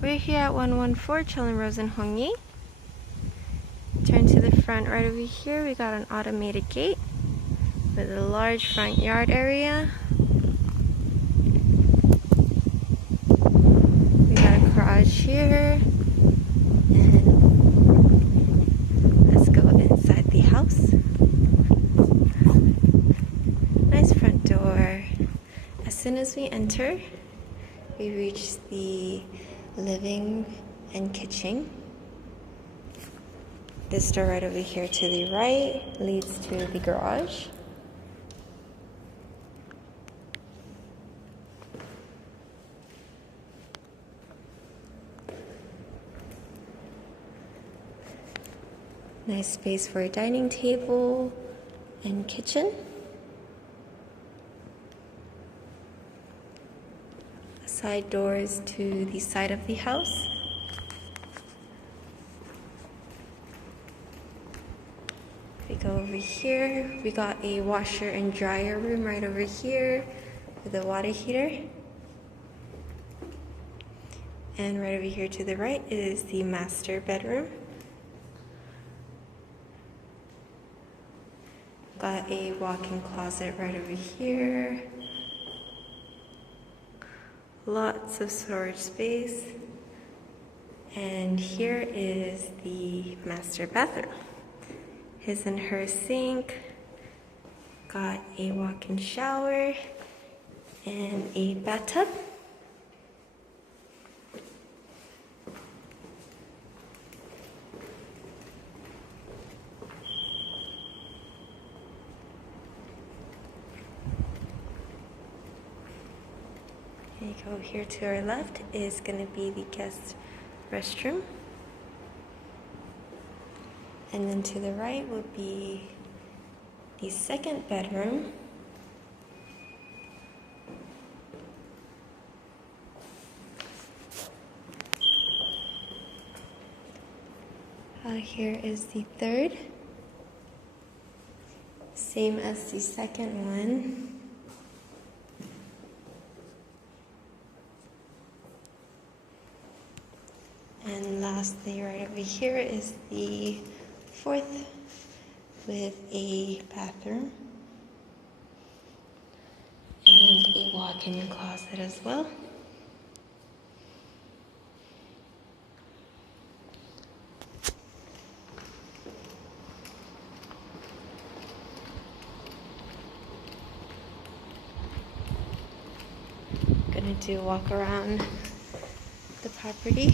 We're here at 114 Chalan, Rosan, Hongyee. Turn to the front right over here. We got an automated gate with a large front yard area. We got a garage here. And let's go inside the house. Nice front door. As soon as we enter, we reach the living and kitchen. This door right over here to the right leads to the garage. Nice space for a dining table and kitchen. Side doors to the side of the house. We go over here. We got a washer and dryer room right over here with a water heater. And right over here to the right is the master bedroom. Got a walk-in closet right over here. Lots of storage space. And here is the master bathroom. His and her sink. Got a walk-in shower and a bathtub. And you go here to our left is going to be the guest restroom. And then to the right will be the second bedroom. Here is the third. Same as the second one. And lastly, right over here is the fourth with a bathroom and a walk-in closet as well. Gonna do a walk around the property.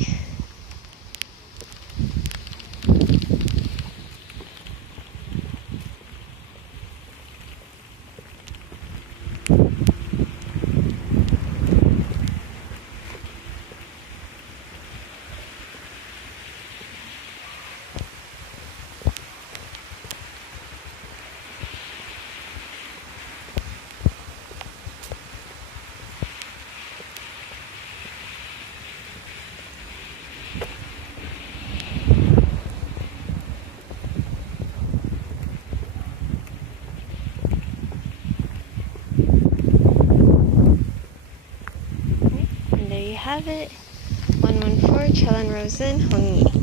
Have it. 114 Chalan, Rosan, Hongyee.